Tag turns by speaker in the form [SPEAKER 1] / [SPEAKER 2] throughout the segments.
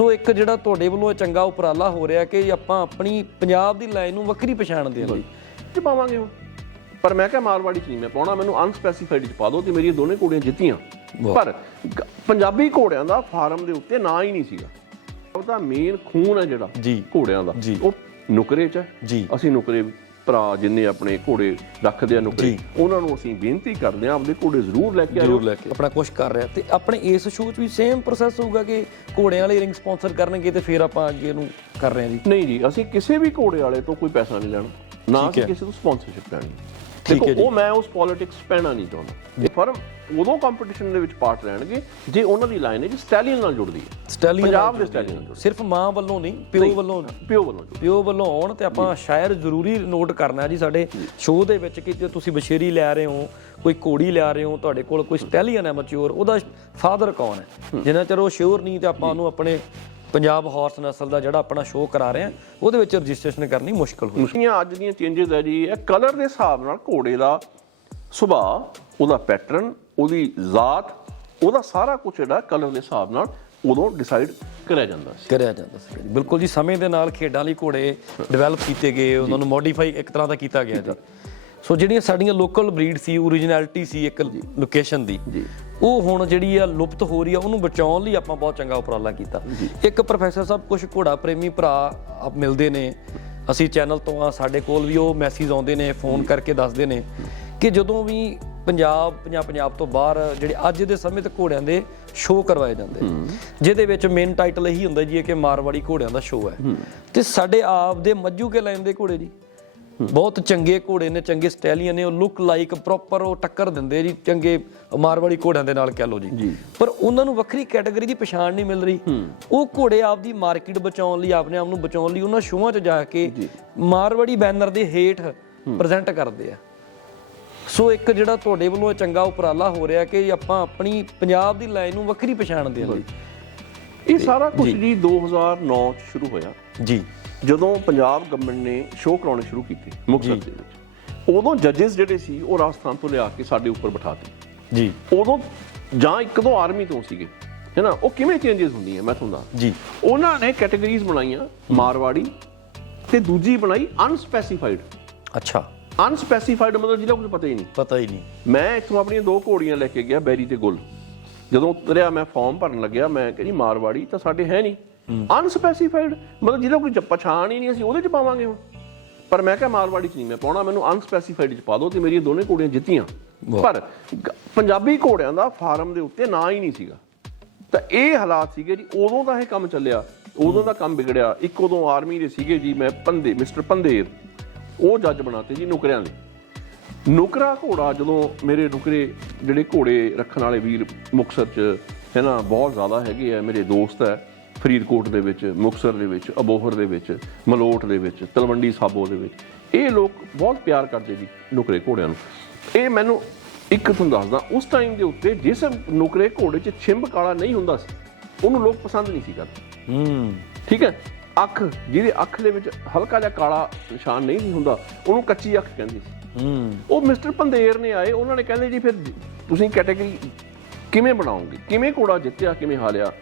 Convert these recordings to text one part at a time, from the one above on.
[SPEAKER 1] ਸੋ ਇੱਕ ਜਿਹੜਾ ਤੁਹਾਡੇ ਵੱਲੋਂ ਚੰਗਾ ਉਪਰਾਲਾ ਹੋ ਰਿਹਾ ਕਿ ਆਪਾਂ ਆਪਣੀ ਪੰਜਾਬ ਦੀ ਲਾਈਨ ਨੂੰ ਵੱਖਰੀ ਪਛਾਣ ਦੇਣ ਲਈ
[SPEAKER 2] ਚ ਪਾਵਾਂਗੇ ਹੁਣ ਪਰ ਮੈਂ ਕਿਹਾ ਮਾਰਵਾੜੀ ਚ ਨਹੀਂ ਮੈਂ ਪਾਉਣਾ ਮੈਨੂੰ ਅਨਸਪੈਸੀਫਾਈਡ ਚ ਪਾ ਦਿਓ ਤੇ ਮੇਰੀਆਂ ਦੋਨੇ ਘੋੜੀਆਂ ਜਿੱਤੀਆਂ। ਪਰ ਪੰਜਾਬੀ ਘੋੜਿਆਂ ਦਾ ਫਾਰਮ ਦੇ ਉੱਤੇ ਨਾਂ ਹੀ ਨਹੀਂ ਸੀਗਾ ਉਹਦਾ ਮੇਨ ਖੂਨ ਹੈ ਜਿਹੜਾ
[SPEAKER 1] ਜੀ।
[SPEAKER 2] ਘੋੜਿਆਂ ਦਾ। ਉਹ ਨੁਕਰੇ ਚ
[SPEAKER 1] ਜੀ।
[SPEAKER 2] ਅਸੀਂ ਨੁਕਰੇ ਭਰਾ ਜਿੰਨੇ ਆਪਣੇ ਘੋੜੇ ਰੱਖਦੇ ਆ ਨੁਕਰੇ। ਉਹਨਾਂ ਨੂੰ ਅਸੀਂ ਬੇਨਤੀ ਕਰਦੇ ਆ ਆਪਦੇ ਘੋੜੇ ਜ਼ਰੂਰ ਲੈ ਕੇ ਆਇਓ।
[SPEAKER 1] ਜ਼ਰੂਰ ਲੈ ਕੇ। ਆਪਣਾ ਕੁਝ ਕਰ ਰਿਹਾ ਤੇ ਆਪਣੇ ਇਸ ਸ਼ੋਅ 'ਚ ਵੀ ਸੇਮ ਪ੍ਰੋਸੈਸ ਹੋਊਗਾ ਕਿ ਘੋੜਿਆਂ ਵਾਲੇ ਰਿੰਗ ਸਪਾਂਸਰ ਕਰਨਗੇ ਤੇ ਫਿਰ ਆਪਾਂ ਅੱਗੇ ਨੂੰ ਕਰ ਰਹੇ ਹਾਂ ਜੀ?
[SPEAKER 2] ਨਹੀਂ ਜੀ ਅਸੀਂ ਕਿਸੇ ਵੀ ਘੋੜੇ ਵਾਲੇ ਤੋਂ ਕੋਈ ਪੈਸਾ ਨਹੀਂ ਲੈਣਾ। ਨਾ ਕਿਸੇ ਤੋਂ ਸਪਾਂਸਰਸ਼ਿਪ ਲੈਣੀ ਦੇਖੋ। ਉਹ ਮੈਂ ਉਸ ਪੋਲਿਟਿਕਸ ਪੈਣਾ ਨਹੀਂ ਚਾਹੁੰਦਾ। ਇਹ ਫਰਮ ਉਦੋਂ ਕੰਪੀਟੀਸ਼ਨ ਦੇ ਵਿੱਚ ਪਾਰਟ ਲੈਣਗੇ ਜੇ ਉਹਨਾਂ ਦੀ ਲਾਈਨ ਹੈ ਜੀ ਸਟੈਲੀਅਨ ਨਾਲ ਜੁੜਦੀ ਹੈ।
[SPEAKER 1] ਸਟੈਲੀਅਨ
[SPEAKER 2] ਪੰਜਾਬ ਦੇ ਸਟੈਲੀਅਨ ਨਾਲ
[SPEAKER 1] ਸਿਰਫ ਮਾਂ ਵੱਲੋਂ ਨਹੀਂ ਪਿਓ ਵੱਲੋਂ
[SPEAKER 2] ਪਿਓ ਵੱਲੋਂ
[SPEAKER 1] ਪਿਓ ਵੱਲੋਂ ਆਉਣ ਤੇ ਆਪਾਂ ਸ਼ਾਇਰ ਜ਼ਰੂਰੀ ਨੋਟ ਕਰਨਾ ਜੀ ਸਾਡੇ ਸ਼ੋਅ ਦੇ ਵਿੱਚ ਕਿ ਜੇ ਤੁਸੀਂ ਬਸ਼ੇਰੀ ਲੈ ਰਹੇ ਹੋ ਕੋਈ ਘੋੜੀ ਲਿਆ ਰਹੇ ਹੋ ਤੁਹਾਡੇ ਕੋਲ ਕੋਈ ਸਟੈਲੀਅਨ ਹੈ ਮੈਚੁਰ ਉਹਦਾ ਫਾਦਰ ਕੌਣ ਹੈ? ਜਿੰਨਾ ਚਿਰ ਉਹ ਸ਼ੋਰ ਨਹੀਂ ਤੇ ਆਪਾਂ ਉਹਨੂੰ ਆਪਣੇ ਪੰਜਾਬ ਹਾਰਸ ਨਸਲ ਦਾ ਜਿਹੜਾ ਆਪਣਾ ਸ਼ੋਅ ਕਰਾ ਰਹੇ ਹਾਂ ਉਹਦੇ ਵਿੱਚ ਰਜਿਸਟ੍ਰੇਸ਼ਨ ਕਰਨੀ ਮੁਸ਼ਕਲ ਹੋਈ।
[SPEAKER 2] ਮੁਸ਼ਕੀਆਂ ਅੱਜ ਦੀਆਂ ਚੇਂਜਸ ਹੈ ਜੀ ਇਹ ਕਲਰ ਦੇ ਹਿਸਾਬ ਨਾਲ ਘੋੜੇ ਦਾ ਸੁਭਾਅ ਉਹਦਾ ਪੈਟਰਨ ਉਹਦੀ ਜ਼ਾਤ ਉਹਦਾ ਸਾਰਾ ਕੁਝ ਜਿਹੜਾ ਕਲਰ ਦੇ ਹਿਸਾਬ ਨਾਲ ਉਦੋਂ ਡਿਸਾਈਡ ਕਰਿਆ ਜਾਂਦਾ ਸੀ।
[SPEAKER 1] ਕਰਿਆ ਜਾਂਦਾ ਸੀ। ਬਿਲਕੁਲ ਜੀ ਸਮੇਂ ਦੇ ਨਾਲ ਖੇਡਾਂ ਲਈ ਘੋੜੇ ਡਿਵੈਲਪ ਕੀਤੇ ਗਏ ਉਹਨਾਂ ਨੂੰ ਮੋਡੀਫਾਈ ਇੱਕ ਤਰ੍ਹਾਂ ਦਾ ਕੀਤਾ ਗਿਆ ਜੀ। ਸੋ ਜਿਹੜੀਆਂ ਸਾਡੀਆਂ ਲੋਕਲ ਬਰੀਡ ਸੀ ਓਰੀਜਨੈਲਿਟੀ ਸੀ ਇੱਕ ਲੋਕੇਸ਼ਨ ਦੀ
[SPEAKER 2] ਜੀ।
[SPEAKER 1] ਉਹ ਹੁਣ ਜਿਹੜੀ ਆ ਲੁਪਤ ਹੋ ਰਹੀ ਆ ਉਹਨੂੰ ਬਚਾਉਣ ਲਈ ਆਪਾਂ ਬਹੁਤ ਚੰਗਾ ਉਪਰਾਲਾ ਕੀਤਾ। ਇੱਕ ਪ੍ਰੋਫੈਸਰ ਸਾਹਿਬ ਕੁਝ ਘੋੜਾ ਪ੍ਰੇਮੀ ਭਰਾ ਆਪ ਮਿਲਦੇ ਨੇ। ਅਸੀਂ ਚੈਨਲ ਤੋਂ ਆ ਸਾਡੇ ਕੋਲ ਵੀ ਉਹ ਮੈਸੇਜ ਆਉਂਦੇ ਨੇ ਫੋਨ ਕਰਕੇ ਦੱਸਦੇ ਨੇ ਕਿ ਜਦੋਂ ਵੀ ਪੰਜਾਬ ਪੰਜਾਬ ਪੰਜਾਬ ਤੋਂ ਬਾਹਰ ਜਿਹੜੇ ਅੱਜ ਦੇ ਸਮੇਂ ਤੇ ਘੋੜਿਆਂ ਦੇ ਸ਼ੋਅ ਕਰਵਾਏ ਜਾਂਦੇ ਜਿਹਦੇ ਵਿੱਚ ਮੇਨ ਟਾਈਟਲ ਇਹੀ ਹੁੰਦਾ ਜੀ ਕਿ ਮਾਰਵਾੜੀ ਘੋੜਿਆਂ ਦਾ ਸ਼ੋਅ ਹੈ। ਤੇ ਸਾਡੇ ਆਪ ਦੇ ਮੱਜੂ ਕੇ ਲਾਈਨ ਦੇ ਘੋੜੇ ਜੀ। ਬਹੁਤ ਚੰਗੇ ਘੋੜੇ ਨੇ ਚੰਗੇ ਸਟੈਲੀਅਨ ਨੇ ਉਹ ਲੁੱਕ ਲਾਈਕ ਪ੍ਰੋਪਰ ਉਹ ਟੱਕਰ ਦਿੰਦੇ ਜੀ ਚੰਗੇ ਮਾਰਵਾੜੀ ਘੋੜਿਆਂ ਦੇ ਨਾਲ ਕਹਿ ਲਓ ਜੀ। ਪਰ ਉਹਨਾਂ ਨੂੰ ਵੱਖਰੀ ਕੈਟਾਗਰੀ ਦੀ ਪਛਾਣ ਨਹੀਂ ਮਿਲ ਰਹੀ। ਉਹ ਘੋੜੇ ਆਪਦੀ ਮਾਰਕੀਟ ਬਚਾਉਣ ਲਈ ਆਪਣੇ ਆਪ ਨੂੰ ਬਚਾਉਣ ਲਈ ਉਹਨਾਂ ਸ਼ੋਆਂ 'ਚ ਜਾ ਕੇ ਮਾਰਵਾੜੀ ਬੈਨਰ ਦੇ ਹੇਠ ਪ੍ਰੈਜ਼ੈਂਟ ਕਰਦੇ ਆ। ਸੋ ਇੱਕ ਜਿਹੜਾ ਤੁਹਾਡੇ ਵੱਲੋਂ ਚੰਗਾ ਉਪਰਾਲਾ ਹੋ ਰਿਹਾ ਕਿ ਆਪਾਂ ਆਪਣੀ ਪੰਜਾਬ ਦੀ ਲਾਈਨ ਨੂੰ ਵੱਖਰੀ ਪਛਾਣ ਦੇਣ ਲਈ
[SPEAKER 2] ਇਹ ਸਾਰਾ ਕੁਝ ਜੀ। 2009 ਚ ਸ਼ੁਰੂ ਹੋਇਆ।
[SPEAKER 1] ਜੀ।
[SPEAKER 2] ਜਦੋਂ ਪੰਜਾਬ ਗਵਰਨਮੈਂਟ ਨੇ ਸ਼ੋਅ ਕਰਾਉਣੇ ਸ਼ੁਰੂ ਕੀਤੇ ਮੁਕਤਸਰ ਦੇ ਵਿੱਚ ਉਦੋਂ ਜੱਜਸ ਜਿਹੜੇ ਸੀ ਉਹ ਰਾਜਸਥਾਨ ਤੋਂ ਲਿਆ ਕੇ ਸਾਡੇ ਉੱਪਰ ਬਿਠਾਤੇ
[SPEAKER 1] ਜੀ।
[SPEAKER 2] ਉਦੋਂ ਜਾਂ ਇੱਕ ਦੋ ਆਰਮੀ ਤੋਂ ਸੀਗੇ ਹੈਨਾ ਉਹ ਕਿਵੇਂ ਚੇਂਜਸ ਹੁੰਦੀਆਂ ਮੈਂ ਤੁਹਾਨੂੰ ਦੱਸ
[SPEAKER 1] ਜੀ।
[SPEAKER 2] ਉਹਨਾਂ ਨੇ ਕੈਟਾਗਰੀਜ਼ ਬਣਾਈਆਂ ਮਾਰਵਾੜੀ ਤੇ ਦੂਜੀ ਬਣਾਈ ਅਨਸਪੈਸੀਫਾਈਡ
[SPEAKER 1] ਅੱਛਾ।
[SPEAKER 2] ਅਨਸਪੈਸੀਫਾਈਡ ਮਤਲਬ ਜਿਹਦਾ ਕੁਝ ਪਤਾ ਹੀ ਨਹੀਂ।
[SPEAKER 1] ਪਤਾ ਹੀ ਨਹੀਂ।
[SPEAKER 2] ਮੈਂ ਇੱਥੋਂ ਆਪਣੀਆਂ ਦੋ ਘੋੜੀਆਂ ਲੈ ਕੇ ਗਿਆ ਬੈਰੀ ਤੇ ਗੁੱਲ। ਜਦੋਂ ਉਤਰਿਆ ਮੈਂ ਫਾਰਮ ਭਰਨ ਲੱਗਿਆ ਮੈਂ ਕਿਹਾ ਜੀ ਮਾਰਵਾੜੀ ਤਾਂ ਸਾਡੇ ਹੈ ਨਹੀਂ। ਅਨਸਪੈਸੀਫਾਈਡ ਮਤਲਬ ਜਿਹਦਾ ਕੋਈ ਪਛਾਣ ਹੀ ਨਹੀਂ ਅਸੀਂ ਉਹਦੇ ਚ ਪਾਵਾਂਗੇ ਹੁਣ। ਪਰ ਮੈਂ ਕਿਹਾ ਮਾਰਵਾੜੀ ਚ ਨਹੀਂ ਮੈਂ ਪਾਉਣਾ ਮੈਨੂੰ ਅਨਸਪੈਸੀਫਾਈਡ ਚ ਪਾ ਦਿਓ ਤੇ ਮੇਰੀਆਂ ਦੋਨੇ ਘੋੜੀਆਂ ਜਿੱਤੀਆਂ। ਪਰ ਪੰਜਾਬੀ ਘੋੜਿਆਂ ਦਾ ਫਾਰਮ ਦੇ ਉੱਤੇ ਨਾਂ ਹੀ ਨਹੀਂ ਸੀਗਾ। ਤਾਂ ਇਹ ਹਾਲਾਤ ਸੀਗੇ ਜੀ ਉਦੋਂ ਦਾ ਇਹ ਕੰਮ ਚੱਲਿਆ ਉਦੋਂ ਦਾ ਕੰਮ ਵਿਗੜਿਆ। ਇੱਕ ਉਦੋਂ ਆਰਮੀ ਦੇ ਸੀਗੇ ਜੀ ਮੈਂ ਪੰਦੇ ਮਿਸਟਰ ਪੰਦੇਰ ਉਹ ਜੱਜ ਬਣਾਤੇ ਜੀ ਨੁਕਰਿਆਂ ਦੇ। ਨੁਕਰਾ ਘੋੜਾ ਜਦੋਂ ਮੇਰੇ ਨੁਕਰੇ ਜਿਹੜੇ ਘੋੜੇ ਰੱਖਣ ਵਾਲੇ ਵੀਰ ਮੁਕਸਰ ਚ ਹੈ ਨਾ ਬਹੁਤ ਜ਼ਿਆਦਾ ਹੈਗੇ ਆ ਮੇਰੇ ਦੋਸਤ ਹੈ। ਫਰੀਦਕੋਟ ਦੇ ਵਿੱਚ ਮੁਕਸਰ ਦੇ ਵਿੱਚ ਅਬੋਹਰ ਦੇ ਵਿੱਚ ਮਲੋਟ ਦੇ ਵਿੱਚ ਤਲਵੰਡੀ ਸਾਬੋ ਦੇ ਵਿੱਚ। ਇਹ ਲੋਕ ਬਹੁਤ ਪਿਆਰ ਕਰਦੇ ਜੀ ਨੁਕਰੇ ਘੋੜਿਆਂ ਨੂੰ। ਇਹ ਮੈਨੂੰ ਇੱਕ ਤੁਹਾਨੂੰ ਦੱਸਦਾ ਉਸ ਟਾਈਮ ਦੇ ਉੱਤੇ ਜਿਸ ਨੁਕਰੇ ਘੋੜੇ 'ਚ ਛਿੰਬ ਕਾਲਾ ਨਹੀਂ ਹੁੰਦਾ ਸੀ ਉਹਨੂੰ ਲੋਕ ਪਸੰਦ ਨਹੀਂ ਸੀ ਕਰਦੇ।
[SPEAKER 1] ਹੂੰ।
[SPEAKER 2] ਠੀਕ ਹੈ? ਅੱਖ ਜਿਹਦੇ ਅੱਖ ਦੇ ਵਿੱਚ ਹਲਕਾ ਜਿਹਾ ਕਾਲਾ ਨਿਸ਼ਾਨ ਨਹੀਂ ਸੀ ਹੁੰਦਾ ਉਹਨੂੰ ਕੱਚੀ ਅੱਖ ਕਹਿੰਦੇ ਸੀ।
[SPEAKER 1] ਹੂੰ।
[SPEAKER 2] ਉਹ ਮਿਸਟਰ ਪੰਦੇਰ ਨੇ ਆਏ ਉਹਨਾਂ ਨੇ ਕਹਿੰਦੇ ਜੀ ਫਿਰ ਤੁਸੀਂ ਕੈਟਾਗਰੀ ਕਿਵੇਂ ਬਣਾਓਗੇ? ਕਿਵੇਂ ਘੋੜਾ ਜਿੱਤਿਆ ਕਿਵੇਂ ਹਾਰਿਆ?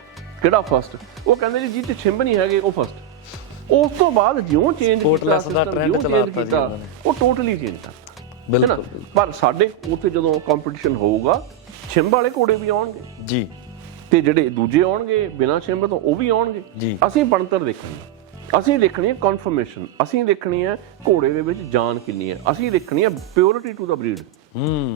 [SPEAKER 2] ਕਿਹੜਾ ਫਸਟ ਉਹ ਕਹਿੰਦੇ ਜੀ ਜਿੱਤੇ ਛਿੰਬ ਨਹੀਂ ਹੈਗੇ ਉਹ ਫਸਟ ਉਸ ਤੋਂ ਬਾਅਦ ਜਿਉਂ ਚੇਂਜ
[SPEAKER 1] Sportless ਦਾ trend ਚਲਾਤਾ ਜੀ।
[SPEAKER 2] ਉਹ ਟੋਟਲੀ ਚੇਂਜ ਕਰਤਾ।
[SPEAKER 1] ਬਿਲਕੁਲ
[SPEAKER 2] ਪਰ ਸਾਡੇ ਉੱਥੇ ਜਦੋਂ ਕੰਪੀਟੀਸ਼ਨ ਹੋਊਗਾ ਛਿੰਬ ਵਾਲੇ ਘੋੜੇ ਵੀ ਆਉਣਗੇ।
[SPEAKER 1] ਜੀ।
[SPEAKER 2] ਤੇ ਜਿਹੜੇ ਦੂਜੇ ਆਉਣਗੇ ਬਿਨਾਂ ਛਿੰਬ ਤੋਂ ਉਹ ਵੀ ਆਉਣਗੇ।
[SPEAKER 1] ਜੀ।
[SPEAKER 2] ਅਸੀਂ ਬਣਤਰ ਦੇਖਣੀ ਅਸੀਂ ਦੇਖਣੀ ਹੈ ਕਨਫਰਮੇਸ਼ਨ ਅਸੀਂ ਦੇਖਣੀ ਹੈ ਘੋੜੇ ਦੇ ਵਿੱਚ ਜਾਨ ਕਿੰਨੀ ਹੈ। ਅਸੀਂ ਦੇਖਣੀ ਹੈ ਪਿਓਰਿਟੀ ਟੂ ਦਾ ਬਰੀਡ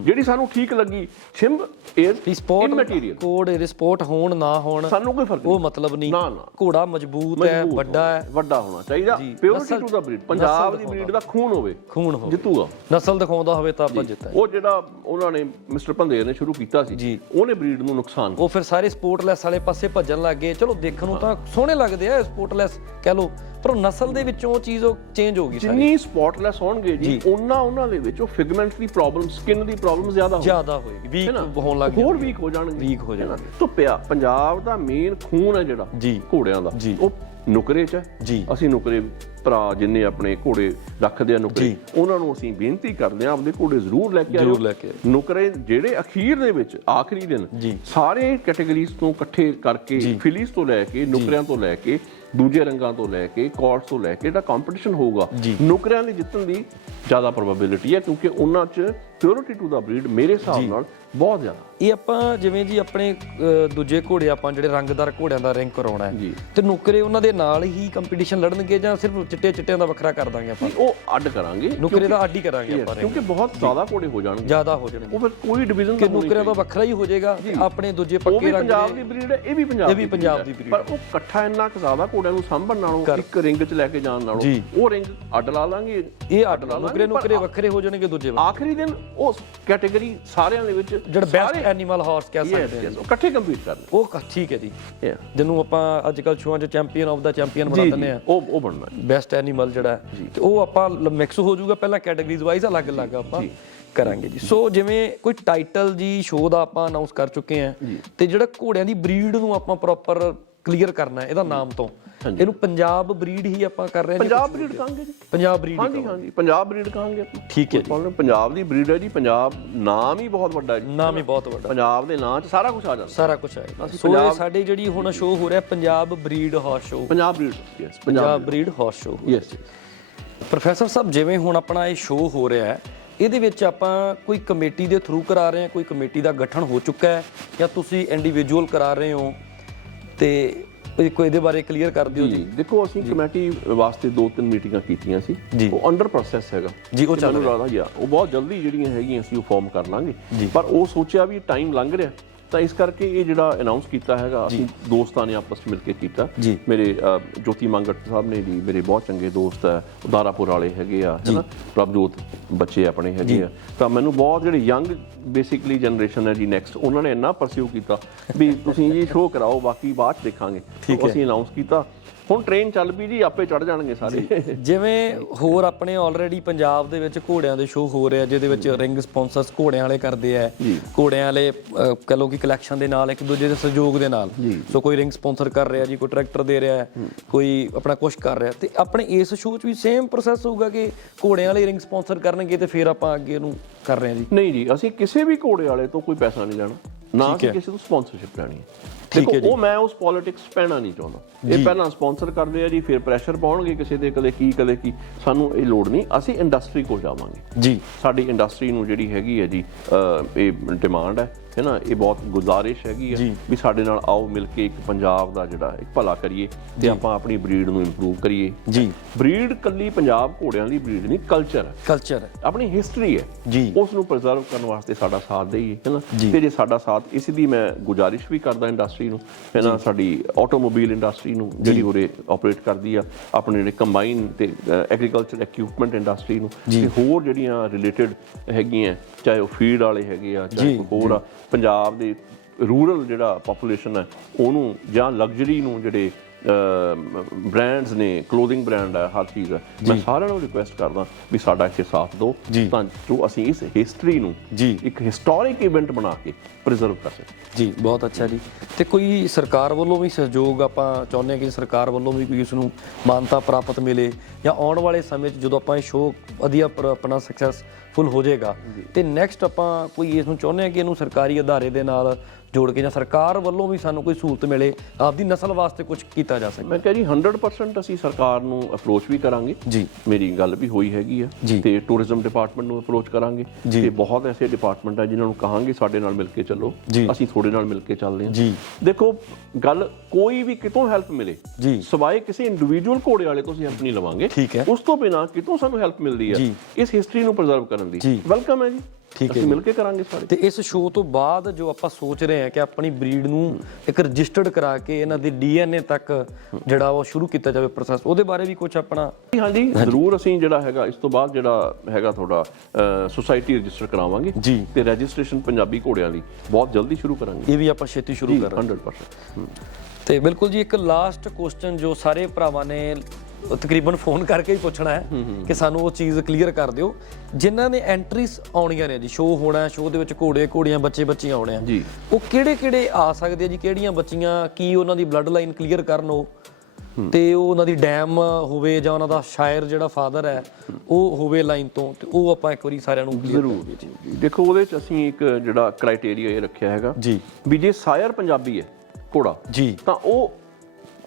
[SPEAKER 2] ਜਿਹੜੀ ਸਾਨੂੰ ਠੀਕ ਲੱਗੀ ਛਿੰਬ ਇਜ਼ ਇਮਟੀਰੀਅਲ
[SPEAKER 1] ਕੋਡ ਇਹਦੇ ਸਪੋਰਟ ਹੋਣ ਨਾ ਹੋਣ
[SPEAKER 2] ਸਾਨੂੰ ਕੋਈ ਫ਼ਰਕ
[SPEAKER 1] ਉਹ ਮਤਲਬ ਨਹੀਂ।
[SPEAKER 2] ਨਾ, ਨਾ।
[SPEAKER 1] ਘੋੜਾ ਮਜ਼ਬੂਤ ਹੈ ਵੱਡਾ ਹੈ।
[SPEAKER 2] ਵੱਡਾ ਹੋਣਾ ਚਾਹੀਦਾ। ਪਿਓਰਿਟੀ ਟੂ ਦਾ ਬਰੀਡ ਪੰਜਾਬ ਦੀ ਬਰੀਡ ਦਾ ਖੂਨ ਹੋਵੇ
[SPEAKER 1] ਖੂਨ ਹੋਵੇ।
[SPEAKER 2] ਜਿੱਤੂਗਾ।
[SPEAKER 1] ਨਸਲ ਦਿਖਾਉਂਦਾ ਹੋਵੇ ਤਾਂ ਆਪਾਂ ਜਿੱਤਾਂ
[SPEAKER 2] ਉਹ ਜਿਹੜਾ ਉਹਨਾਂ ਨੇ ਮਿਸਟਰ ਪੰਦੇਰ ਨੇ ਸ਼ੁਰੂ ਕੀਤਾ ਸੀ
[SPEAKER 1] ਜੀ।
[SPEAKER 2] ਉਹਨੇ ਬਰੀਡ ਨੂੰ ਨੁਕਸਾਨ
[SPEAKER 1] ਉਹ ਫਿਰ ਸਾਰੇ ਸਪੋਰਟਲੈਸ ਵਾਲੇ ਪਾਸੇ ਭੱਜਣ ਲੱਗ ਗਏ। ਚਲੋ ਦੇਖਣ ਨੂੰ ਤਾਂ ਸੋਹਣੇ ਲੱਗਦੇ ਆ ਸਪੋਰਟਲੈਸ ਕਹਿ ਲਓ। ਪਰ ਉਹ ਨਸਲ ਦੇ ਵਿੱਚੋਂ ਉਹ ਚੀਜ਼ ਉਹ ਚੇਂਜ ਹੋ ਗਈ ਸਾਰੀ
[SPEAKER 2] ਜਿੰਨੀ ਸਪੌਟਲੈਸ ਹੋਣਗੇ ਜੀ। ਉਹਨਾਂ ਉਹਨਾਂ ਦੇ ਵਿੱਚ ਉਹ ਫਿਗਮੈਂਟ ਦੀ ਪ੍ਰੋਬਲਮ ਸਕਿਨ ਦੀ ਪ੍ਰੋਬਲਮ ਜ਼ਿਆਦਾ ਹੋਊਗੀ
[SPEAKER 1] ਜ਼ਿਆਦਾ ਹੋਏਗੀ ਵੀਕ? ਹੋਣ ਲੱਗ
[SPEAKER 2] ਹੋਰ। ਵੀਕ ਹੋ ਜਾਣਗੇ
[SPEAKER 1] Weak ਹੋ? ਜਾਣਗੇ।
[SPEAKER 2] ਧੁੱਪਿਆ ਪੰਜਾਬ ਦਾ ਮੇਨ ਖੂਨ ਹੈ ਜਿਹੜਾ
[SPEAKER 1] ਜੀ।
[SPEAKER 2] ਘੋੜਿਆਂ ਦਾ। ਉਹ ਨੁਕਰੇ ਚ
[SPEAKER 1] ਜੀ।
[SPEAKER 2] ਅਸੀਂ ਨੁਕਰੇ ਭਰਾ ਜਿੰਨੇ ਆਪਣੇ ਘੋੜੇ ਰੱਖਦੇ ਆ ਨੁਕਰੇ ਉਹਨਾਂ ਨੂੰ ਅਸੀਂ ਬੇਨਤੀ ਕਰਦੇ ਆ ਆਪਦੇ ਘੋੜੇ ਜ਼ਰੂਰ ਲੈ ਕੇ ਆਇਓ
[SPEAKER 1] ਜ਼ਰੂਰ ਲੈ ਕੇ
[SPEAKER 2] ਨੁਕਰੇ ਜਿਹੜੇ ਅਖੀਰ ਦੇ ਵਿੱਚ ਆਖਰੀ ਦਿਨ। ਸਾਰੇ ਕੈਟਾਗਰੀਜ਼ ਤੋਂ ਇਕੱਠੇ ਕਰਕੇ ਫਿਲੀਸ ਤੋਂ ਲੈ ਕੇ ਨੁਕਰਿਆਂ ਤੋਂ ਲੈ ਕੇ ਦੂਜੇ ਰੰਗਾਂ ਤੋਂ ਲੈ ਕੇ ਕਾਰਡਸ ਤੋਂ ਲੈ ਕੇ ਜਿਹੜਾ ਕੰਪੀਟੀਸ਼ਨ ਹੋਊਗਾ। ਨੁਕਰਿਆਂ ਦੀ ਜਿੱਤਣ ਦੀ ਜ਼ਿਆਦਾ ਪ੍ਰੋਬੇਬਿਲਿਟੀ ਹੈ ਕਿਉਂਕਿ ਉਹਨਾਂ 'ਚ ਪਿਓਰਿਟੀ ਟੂ ਦਾ ਬਰੀਡ ਮੇਰੇ ਹਿਸਾਬ ਨਾਲ ਬਹੁਤ ਜ਼ਿਆਦਾ।
[SPEAKER 1] ਇਹ ਆਪਾਂ ਜਿਵੇਂ ਜੀ ਆਪਣੇ ਅ, ਦੂਜੇ ਘੋੜੇ ਆਪਾਂ ਜਿਹੜੇ ਰੰਗਦਾਰ ਘੋੜਿਆਂ ਦਾ ਰੈਂਕ ਕਰਾਉਣਾ ਹੈ
[SPEAKER 2] ਜੀ।
[SPEAKER 1] ਤੇ ਨੁਕਰੇ ਉਹਨਾਂ ਦੇ ਨਾਲ ਹੀ ਕੰਪੀਟੀਸ਼ਨ ਲੜਨਗੇ ਜਾਂ ਸਿਰਫ ਚਿੱਟੇ ਚਿੱਟਿਆਂ ਦਾ ਵੱਖਰਾ ਕਰ ਦਾਂਗੇ ਆਪਾਂ?
[SPEAKER 2] ਨਹੀਂ, ਉਹ ਅੱਡ ਕਰਾਂਗੇ
[SPEAKER 1] ਨੁਕਰੇ ਦਾ ਅੱਡ ਹੀ ਕਰਾਂਗੇ ਆਪਾਂ rank।
[SPEAKER 2] ਕਿਉਂਕਿ ਬਹੁਤ ਜ਼ਿਆਦਾ ਘੋੜੇ ਹੋ ਜਾਣਗੇ।
[SPEAKER 1] ਜ਼ਿਆਦਾ ਹੋ ਜਾਣਗੇ।
[SPEAKER 2] ਉਹ ਫਿਰ ਕੋਈ ਡਿਵੀਜ਼ਨ
[SPEAKER 1] ਕਿ ਨੁਕਰਿਆਂ ਦਾ ਵੱਖਰਾ ਹੀ ਹੋ ਜਾਏਗਾ ਤੇ ਆਪਣੇ ਦੂਜੇ
[SPEAKER 2] ਉਹ
[SPEAKER 1] ਪੱਕੇ
[SPEAKER 2] ਵੀ
[SPEAKER 1] ਰੰਗ
[SPEAKER 2] ਪੰਜਾਬ
[SPEAKER 1] ਦੇ
[SPEAKER 2] ਬਰੀਡ ਹੈ ਇਹ ਵੀ ਪੰਜਾਬ
[SPEAKER 1] ਇਹ ਵੀ ਪੰਜਾਬ ਦੀ breed
[SPEAKER 2] ਪਰ ਉਹ ਇਕੱਠਾ ਇੰਨਾ ਕੁ ਜ਼ਿਆਦਾ ਘੋੜਿਆਂ ਨੂੰ ਸਾਂਭਣ ਨਾਲੋਂ ਇੱਕ ਰਿੰਗ 'ਚ ਲੈ ਕੇ ਜਾਣ ਨਾਲੋਂ
[SPEAKER 1] ਜੀ।
[SPEAKER 2] ਉਹ ਰਿੰਗ ਅੱਡ ਲਾ ਲਾਂਗੇ।
[SPEAKER 1] ਇਹ ਅੱਡ ਨੁਕਰੇ ਨੁਕਰੇ ਵੱਖਰੇ ਹੋ ਜਾਣਗੇ ਦੂਜੇ ਵੱਲ।
[SPEAKER 2] ਆਖਰੀ ਦਿਨ ਉਸ ਕੈਟਾਗਰੀ ਸਾਰਿਆਂ ਦੇ ਵਿੱਚ
[SPEAKER 1] ਜਿਹੜਾ ਬੈਸਟ ਐਨੀਮਲ ਹਾਰਸ ਕਹਿ ਸਕਦੇ
[SPEAKER 2] ਯੈਸ ਉਹ ਇਕੱਠੇ ਕੰਪੀਟ ਕਰਨ
[SPEAKER 1] ਉਹ ਠੀਕ ਹੈ ਜੀ. ਜਿਹਨੂੰ ਆਪਾਂ ਅੱਜ ਕੱਲ ਸ਼ੋਆਂ 'ਚ ਚੈਂਪੀਅਨ ਆਫ ਦਾ ਚੈਂਪੀਅਨ ਬਣਾ ਦਿੰਦੇ ਆ।
[SPEAKER 2] ਉਹ ਉਹ ਬਣਨਾ ਹੈ।
[SPEAKER 1] ਬੈਸਟ ਐਨੀਮਲ ਜਿਹੜਾ ਹੈ। ਤੇ ਉਹ ਆਪਾਂ ਮਿਕਸ ਹੋ ਜਾਊਗਾ ਪਹਿਲਾਂ ਕੈਟਾਗਰੀਜ਼ ਵਾਈਜ਼ ਅਲੱਗ-ਅਲੱਗ ਆਪਾਂ ਕਰਾਂਗੇ ਜੀ। ਸੋ ਜਿਵੇਂ ਕੋਈ ਟਾਈਟਲ ਜੀ ਸ਼ੋਅ ਦਾ ਆਪਾਂ ਅਨਾਉਂਸ ਕਰ ਚੁੱਕੇ ਆ ਤੇ ਜਿਹੜਾ ਘੋੜਿਆਂ ਦੀ ਬਰੀਡ ਨੂੰ ਆਪਾਂ ਪ੍ਰੋਪਰ ਕਲੀਅਰ ਕਰਨਾ ਹੈ ਇਹਦਾ ਨਾਮ ਤੋਂ। ਇਹਨੂੰ ਪੰਜਾਬ ਬਰੀਡ ਹੀ ਆਪਾਂ ਕਰ ਰਹੇ ਹਾਂ
[SPEAKER 2] ਪੰਜਾਬ ਬਰੀਡ ਕਹਾਂਗੇ ਜੀ।
[SPEAKER 1] ਪੰਜਾਬ ਬਰੀਡ
[SPEAKER 2] ਹਾਂਜੀ ਹਾਂਜੀ ਪੰਜਾਬ ਬਰੀਡ ਕਹਾਂਗੇ ਆਪਾਂ।
[SPEAKER 1] ਠੀਕ ਹੈ ਜੀ।
[SPEAKER 2] ਪੰਜਾਬ ਦੀ ਬਰੀਡ ਹੈ ਜੀ ਪੰਜਾਬ ਨਾਮ ਹੀ ਬਹੁਤ ਵੱਡਾ ਹੈ ਜੀ।
[SPEAKER 1] ਨਾਮ ਹੀ ਬਹੁਤ ਵੱਡਾ।
[SPEAKER 2] ਪੰਜਾਬ ਦੇ ਨਾਂ 'ਚ ਸਾਰਾ ਕੁਝ ਆ ਜਾਂਦਾ।
[SPEAKER 1] ਸਾਰਾ ਕੁਝ ਆਏਗਾ ਸੋ ਇਹ ਸਾਡੀ ਜਿਹੜੀ ਹੁਣ ਸ਼ੋਅ ਹੋ ਰਿਹਾ Punjab breed horse show
[SPEAKER 2] Punjab breed yes Punjab
[SPEAKER 1] Punjab breed horse show
[SPEAKER 2] yes
[SPEAKER 1] professor ਸਾਹਿਬ ਜਿਵੇਂ ਹੁਣ ਆਪਣਾ ਇਹ ਸ਼ੋਅ ਹੋ ਰਿਹਾ ਹੈ ਇਹਦੇ ਵਿੱਚ ਆਪਾਂ ਕੋਈ ਕਮੇਟੀ ਦੇ ਥਰੂ ਕਰਾ ਰਹੇ ਹਾਂ ਕੋਈ ਕਮੇਟੀ ਦਾ ਗਠਨ ਹੋ ਚੁੱਕਾ ਹੈ ਜਾਂ ਤੁਸੀਂ ਇੰਡੀਵਿਜੂਅਲ ਕਰਾ ਰਹੇ ਹੋ? ਤੇ ਕੋਈ ਇਹਦੇ ਬਾਰੇ ਕਲੀਅਰ ਕਰ ਦਿਓ ਜੀ।
[SPEAKER 2] ਦੇਖੋ ਅਸੀਂ ਕਮੇਟੀ ਵਾਸਤੇ ਦੋ ਤਿੰਨ ਮੀਟਿੰਗਾਂ ਕੀਤੀਆਂ ਸੀ। ਉਹ ਅੰਡਰ ਪ੍ਰੋਸੈਸ ਹੈਗਾ।
[SPEAKER 1] ਜੀ, ਉਹ ਚੱਲ
[SPEAKER 2] ਯਾ ਉਹ ਬਹੁਤ ਜਲਦੀ ਜਿਹੜੀਆਂ ਹੈਗੀਆਂ ਅਸੀਂ ਉਹ ਫਾਰਮ ਕਰ ਲਾਂਗੇ। ਪਰ ਉਹ ਸੋਚਿਆ ਵੀ ਟਾਈਮ ਲੰਘ ਰਿਹਾ। ਤਾਂ ਇਸ ਕਰਕੇ ਇਹ ਜਿਹੜਾ ਅਨਾਉਂਸ ਕੀਤਾ ਹੈਗਾ ਅਸੀਂ ਦੋਸਤਾਂ ਨੇ ਆਪਸ ਵਿੱਚ ਮਿਲ ਕੇ ਕੀਤਾ। ਮੇਰੇ ਜੋਤੀ ਮੰਗਟ ਸਾਹਿਬ ਨੇ ਜੀ ਮੇਰੇ ਬਹੁਤ ਚੰਗੇ ਦੋਸਤ ਹੈ ਉਦਾਰਾਪੁਰ ਵਾਲੇ ਹੈਗੇ ਆ ਹੈਨਾ ਪ੍ਰਭਜੋਤ ਬੱਚੇ ਆਪਣੇ ਹੈਗੇ ਆ। ਤਾਂ ਮੈਨੂੰ ਬਹੁਤ ਜਿਹੜੇ ਯੰਗ ਬੇਸਿਕਲੀ ਜਨਰੇਸ਼ਨ ਹੈ ਜੀ ਨੈਕਸਟ ਉਹਨਾਂ ਨੇ ਇੰਨਾ ਪਰਸਿਊ ਕੀਤਾ ਵੀ ਤੁਸੀਂ ਜੀ ਸ਼ੋਅ ਕਰਾਓ ਬਾਕੀ ਬਾਅਦ ਦੇਖਾਂਗੇ। ਅਸੀਂ ਅਨਾਉਂਸ ਕੀਤਾ। ਹੁਣ ਟ੍ਰੇਨ ਚੱਲ ਪਈ ਜੀ ਆਪੇ ਚੜ ਜਾਣਗੇ ਸਾਰੇ।
[SPEAKER 1] ਜਿਵੇਂ ਹੋਰ ਆਪਣੇ ਆਲਰੇਡੀ ਪੰਜਾਬ ਦੇ ਵਿੱਚ ਘੋੜਿਆਂ ਦੇ ਸ਼ੋਅ ਹੋ ਰਿਹਾ ਜਿਹਦੇ ਵਿੱਚ ਰਿੰਗ ਸਪਾਂਸਰਸ ਘੋੜਿਆਂ ਵਾਲੇ ਕਰਦੇ ਆ। ਘੋੜਿਆਂ ਵਾਲੇ ਕਹ ਲਓ ਕਿ ਕਲੈਕਸ਼ਨ ਦੇ ਨਾਲ ਇੱਕ ਦੂਜੇ ਦੇ ਸਹਿਯੋਗ ਦੇ ਨਾਲ। ਸੋ ਕੋਈ ਰਿੰਗ ਸਪਾਂਸਰ ਕਰ ਰਿਹਾ ਜੀ ਕੋਈ ਟਰੈਕਟਰ ਦੇ ਰਿਹਾ ਕੋਈ ਆਪਣਾ ਕੁਝ ਕਰ ਰਿਹਾ। ਤੇ ਆਪਣੇ ਇਸ ਸ਼ੋਅ 'ਚ ਵੀ ਸੇਮ ਪ੍ਰੋਸੈਸ ਹੋਊਗਾ ਕਿ ਘੋੜਿਆਂ ਵਾਲੇ ਰਿੰਗ ਸਪਾਂਸਰ ਕਰਨਗੇ ਤੇ ਫਿਰ ਆਪਾਂ ਅੱਗੇ ਨੂੰ ਕਰ ਰਹੇ ਹਾਂ ਜੀ?
[SPEAKER 2] ਨਹੀਂ ਜੀ ਅਸੀਂ ਕਿਸੇ ਵੀ ਘੋੜੇ ਵਾਲੇ ਤੋਂ ਕੋਈ ਪੈਸਾ ਨਹੀਂ ਲੈਣਾ। ਨਾ ਅਸੀਂ ਕਿਸੇ ਤੋਂ ਸਪਾਂਸਰਸ਼ਿਪ ਲੈਣੀ ਹੈ।
[SPEAKER 1] ਠੀਕ ਹੈ
[SPEAKER 2] ਦੇਖੋ ਉਹ ਮੈਂ ਉਸ ਪੋਲਿਟਿਕਸ ਪੈਣਾ ਨਹੀਂ ਚਾਹੁੰਦਾ। ਇਹ ਪਹਿਲਾਂ ਸਪਾਂਸਰ ਕਰਦੇ ਆ ਜੀ ਫਿਰ ਪ੍ਰੈਸ਼ਰ ਪਾਉਣਗੇ ਕਿਸੇ ਦੇ ਕਦੇ ਕੀ ਕਦੇ ਕੀ। ਸਾਨੂੰ ਇਹ ਲੋੜ ਨਹੀਂ। ਅਸੀਂ ਇੰਡਸਟਰੀ ਕੋਲ ਜਾਵਾਂਗੇ।
[SPEAKER 1] ਜੀ।
[SPEAKER 2] ਸਾਡੀ ਇੰਡਸਟਰੀ ਨੂੰ ਜਿਹੜੀ ਹੈਗੀ ਹੈ ਜੀ ਅਹ, ਇਹ ਡਿਮਾਂਡ ਹੈ। ਹੈ ਨਾ ਇਹ ਬਹੁਤ ਗੁਜ਼ਾਰਿਸ਼ ਹੈਗੀ ਹੈ
[SPEAKER 1] ਜੀ।
[SPEAKER 2] ਵੀ ਸਾਡੇ ਨਾਲ ਆਓ ਮਿਲ ਕੇ ਇੱਕ ਪੰਜਾਬ ਦਾ ਜਿਹੜਾ ਇੱਕ ਭਲਾ ਕਰੀਏ ਤੇ ਆਪਾਂ ਆਪਣੀ ਬਰੀਡ ਨੂੰ ਇੰਪਰੂਵ ਕਰੀਏ।
[SPEAKER 1] ਜੀ।
[SPEAKER 2] ਬਰੀਡ ਕੱਲੀ ਪੰਜਾਬ ਘੋੜਿਆਂ ਦੀ ਬਰੀਡ ਨਹੀਂ ਕਲਚਰ ਹੈ।
[SPEAKER 1] ਕਲਚਰ
[SPEAKER 2] ਆਪਣੀ ਹਿਸਟਰੀ ਹੈ।
[SPEAKER 1] ਜੀ।
[SPEAKER 2] ਉਸ ਨੂੰ ਪ੍ਰੀਜ਼ਰਵ ਕਰਨ ਵਾਸਤੇ ਸਾਡਾ ਸਾਥ ਦੇਈਏ ਹੈ ਨਾ। ਤੇ ਜੇ ਸਾਡਾ ਸਾਥ ਇਸ ਦੀ ਮੈਂ ਗੁਜ਼ਾਰਿਸ਼ ਵੀ ਕਰਦਾ ਇੰਡਸਟਰੀ ਨੂੰ ਹੈ ਨਾ? ਸਾਡੀ ਆਟੋਮੋਬਾਈਲ ਇੰਡਸਟਰੀ ਨੂੰ ਜਿਹੜੀ ਉਰੇ ਆਪਰੇਟ ਕਰਦੀ ਆ ਆਪਣੇ ਜਿਹੜੇ ਕੰਬਾਈਨ ਤੇ ਐਗਰੀਕਲਚਰ ਇਕਵਿਪਮੈਂਟ ਇੰਡਸਟਰੀ ਨੂੰ ਤੇ ਹੋਰ ਜਿਹੜੀਆਂ ਰਿਲੇਟਡ ਹੈਗੀਆਂ ਚਾਹੇ ਉਹ ਫੀਡ ਵਾਲੇ ਹੈਗੇ ਆ ਚਾਹੇ ਕੋਈ ਹੋਰ ਆ ਪੰਜਾਬ ਦੇ ਰੂਰਲ ਜਿਹੜਾ ਪੋਪੂਲੇਸ਼ਨ ਹੈ ਉਹਨੂੰ ਜਾਂ ਲਗਜ਼ਰੀ ਨੂੰ ਜਿਹੜੇ ਬ੍ਰਾਂਡਸ ਨੇ ਕਲੋਥਿੰਗ ਬ੍ਰਾਂਡ ਹੈ ਹਰ ਚੀਜ਼ ਹੈ। ਮੈਂ ਸਾਰਿਆਂ ਨੂੰ ਰਿਕੁਐਸਟ ਕਰਦਾ ਵੀ ਸਾਡਾ ਇੱਥੇ ਸਾਥ ਦਿਓ। ਤਾਂ ਜੋ ਅਸੀਂ ਇਸ ਹਿਸਟਰੀ ਨੂੰ
[SPEAKER 1] ਜੀ।
[SPEAKER 2] ਇੱਕ ਹਿਸਟੋਰਿਕ ਇਵੈਂਟ ਬਣਾ ਕੇ ਪ੍ਰੀਜ਼ਰਵ ਕਰ ਸਕੀਏ।
[SPEAKER 1] ਜੀ ਬਹੁਤ ਅੱਛਾ ਜੀ। ਤੇ ਕੋਈ ਸਰਕਾਰ ਵੱਲੋਂ ਵੀ ਸਹਿਯੋਗ ਆਪਾਂ ਚਾਹੁੰਦੇ ਹਾਂ ਕਿ ਸਰਕਾਰ ਵੱਲੋਂ ਵੀ ਕੋਈ ਇਸ ਨੂੰ ਮਾਨਤਾ ਪ੍ਰਾਪਤ ਮਿਲੇ ਜਾਂ ਆਉਣ ਵਾਲੇ ਸਮੇਂ 'ਚ ਜਦੋਂ ਆਪਾਂ ਇਹ ਸ਼ੋਅ ਵਧੀਆ ਆਪਣਾ ਸਕਸੈਸਫੁਲ ਹੋ ਜਾਏਗਾ। ਤੇ ਨੈਕਸਟ ਆਪਾਂ ਕੋਈ ਇਸ ਨੂੰ ਚਾਹੁੰਦੇ ਹਾਂ ਕਿ ਇਹਨੂੰ ਸਰਕਾਰੀ ਅਦਾਰੇ ਦੇ ਨਾਲ ਜੋੜ ਕੇ ਜਾਂ ਸਰਕਾਰ ਵੱਲੋਂ ਵੀ ਸਾਨੂੰ ਕੋਈ ਸਹੂਲਤ ਮਿਲੇ ਆਪਦੀ ਨਸਲ ਵਾਸਤੇ ਕੁਝ ਕੀਤਾ ਜਾ ਸਕੇ
[SPEAKER 2] ਮੈਂ ਕਹਾਂ ਜੀ 100% ਅਸੀਂ ਸਰਕਾਰ ਨੂੰ ਅਪਰੋਚ ਵੀ ਕਰਾਂਗੇ
[SPEAKER 1] ਜੀ
[SPEAKER 2] ਮੇਰੀ ਗੱਲ ਵੀ ਹੋਈ ਹੈਗੀ ਆ। ਤੇ ਟੂਰਿਜ਼ਮ ਡਿਪਾਰਟਮੈਂਟ ਨੂੰ ਅਪਰੋਚ ਕਰਾਂਗੇ। ਤੇ ਬਹੁਤ ਐਸੇ ਡਿਪਾਰਟਮੈਂਟ ਆ ਜਿਨ੍ਹਾਂ ਨੂੰ ਕਹਾਂਗੇ ਸਾਡੇ ਨਾਲ ਮਿਲ ਕੇ ਚੱਲੋ। ਅਸੀਂ ਤੁਹਾਡੇ ਨਾਲ ਮਿਲ ਕੇ ਚੱਲਦੇ ਹਾਂ
[SPEAKER 1] ਜੀ
[SPEAKER 2] ਦੇਖੋ ਗੱਲ ਕੋਈ ਵੀ ਕਿਤੋਂ ਹੈਲਪ ਮਿਲੇ
[SPEAKER 1] ਜੀ।
[SPEAKER 2] ਸਵਾਏ ਕਿਸੇ ਇੰਡੀਵਿਜੂਅਲ ਘੋੜੇ ਵਾਲੇ ਤੋਂ ਅਸੀਂ ਹੈਲਪ ਨਹੀਂ ਲਵਾਂਗੇ। ਉਸ ਤੋਂ ਬਿਨਾ ਕਿਤੋਂ ਸਾਨੂੰ ਹੈਲਪ ਮਿਲਦੀ ਹੈ
[SPEAKER 1] ਜੀ।
[SPEAKER 2] ਇਸ ਹਿਸਟਰੀ ਨੂੰ ਪ੍ਰੀਜ਼ਰਵ ਕਰਨ ਦੀ। ਵੈਲਕਮ ਹੈ ਜੀ
[SPEAKER 1] ਠੀਕ ਹੈ
[SPEAKER 2] ਅਸੀਂ ਮਿਲ ਕੇ ਕਰਾਂਗੇ ਸਾਰੇ।
[SPEAKER 1] ਤੇ ਇਸ ਸ਼ੋਅ ਤੋਂ ਬਾਅਦ ਜੋ ਆਪਾਂ ਸੋਚ ਰਹੇ ਹਾਂ ਕਿ ਆਪਣੀ ਬਰੀਡ ਨੂੰ ਇੱਕ ਰਜਿਸਟਰਡ ਕਰਾ ਕੇ ਇਹਨਾਂ ਦੀ ਡੀਐਨਏ ਤੱਕ ਜਿਹੜਾ ਉਹ ਸ਼ੁਰੂ ਕੀਤਾ ਜਾਵੇ ਪ੍ਰੋਸੈਸ ਉਹਦੇ ਬਾਰੇ ਵੀ ਕੁਝ ਆਪਣਾ
[SPEAKER 2] ਹਾਂਜੀ ਜ਼ਰੂਰ ਅਸੀਂ ਜਿਹੜਾ ਹੈਗਾ ਇਸ ਤੋਂ ਬਾਅਦ ਜਿਹੜਾ ਹੈਗਾ ਤੁਹਾਡਾ ਸੁਸਾਇਟੀ ਰਜਿਸਟਰ ਕਰਾਵਾਂਗੇ। ਤੇ ਰਜਿਸਟ੍ਰੇਸ਼ਨ ਪੰਜਾਬੀ ਘੋੜਿਆਂ ਦੀ ਬਹੁਤ ਜਲਦੀ ਸ਼ੁਰੂ ਕਰਾਂਗੇ।
[SPEAKER 1] ਇਹ ਵੀ ਆਪਾਂ ਛੇਤੀ ਸ਼ੁਰੂ ਕਰ
[SPEAKER 2] 100%
[SPEAKER 1] ਤੇ ਬਿਲਕੁਲ ਜੀ ਇੱਕ ਲਾਸਟ ਕੁਐਸਚਨ ਜੋ ਸਾਰੇ ਭਰਾਵਾਂ ਨੇ ਤਕਰੀਬਨ ਫੋਨ ਕਰਕੇ ਹੀ ਪੁੱਛਣਾ ਹੈ ਕਿ ਸਾਨੂੰ ਉਹ ਚੀਜ਼ ਕਲੀਅਰ ਕਰ ਦਿਓ। ਜਿਨ੍ਹਾਂ ਨੇ ਐਂਟਰੀਜ਼ ਆਉਣੀਆਂ ਨੇ ਜੀ ਸ਼ੋਅ ਹੋਣਾ ਸ਼ੋਅ ਦੇ ਵਿੱਚ ਘੋੜੇ ਘੋੜੀਆਂ ਬੱਚੇ ਬੱਚੀਆਂ ਆਉਣੇ ਆ।
[SPEAKER 2] ਜੀ।
[SPEAKER 1] ਉਹ ਕਿਹੜੇ ਕਿਹੜੇ ਆ ਸਕਦੇ ਆ ਜੀ? ਕਿਹੜੀਆਂ ਬੱਚੀਆਂ ਕੀ ਉਹਨਾਂ ਦੀ ਬਲੱਡ ਲਾਈਨ ਕਲੀਅਰ ਕਰਨ ਉਹ? ਤੇ ਉਹ ਉਹਨਾਂ ਦੀ ਡੈਮ ਹੋਵੇ ਜਾਂ ਉਹਨਾਂ ਦਾ ਸ਼ਾਇਰ ਜਿਹੜਾ ਫਾਦਰ ਹੈ ਉਹ ਹੋਵੇ ਲਾਈਨ ਤੋਂ ਤੇ ਉਹ ਆਪਾਂ ਇੱਕ ਵਾਰੀ ਸਾਰਿਆਂ ਨੂੰ
[SPEAKER 2] ਜ਼ਰੂਰ ਦੇਖੋ ਉਹਦੇ ਚ ਅਸੀਂ ਇੱਕ ਜਿਹੜਾ ਕ੍ਰਾਈਟੇਰੀਆ ਇਹ ਰੱਖਿਆ ਹੈਗਾ
[SPEAKER 1] ਜੀ।
[SPEAKER 2] ਵੀ ਜੇ ਸਾਇਰ ਪੰਜਾਬੀ ਹੈ ਘੋੜਾ
[SPEAKER 1] ਜੀ।
[SPEAKER 2] ਤਾਂ ਉਹ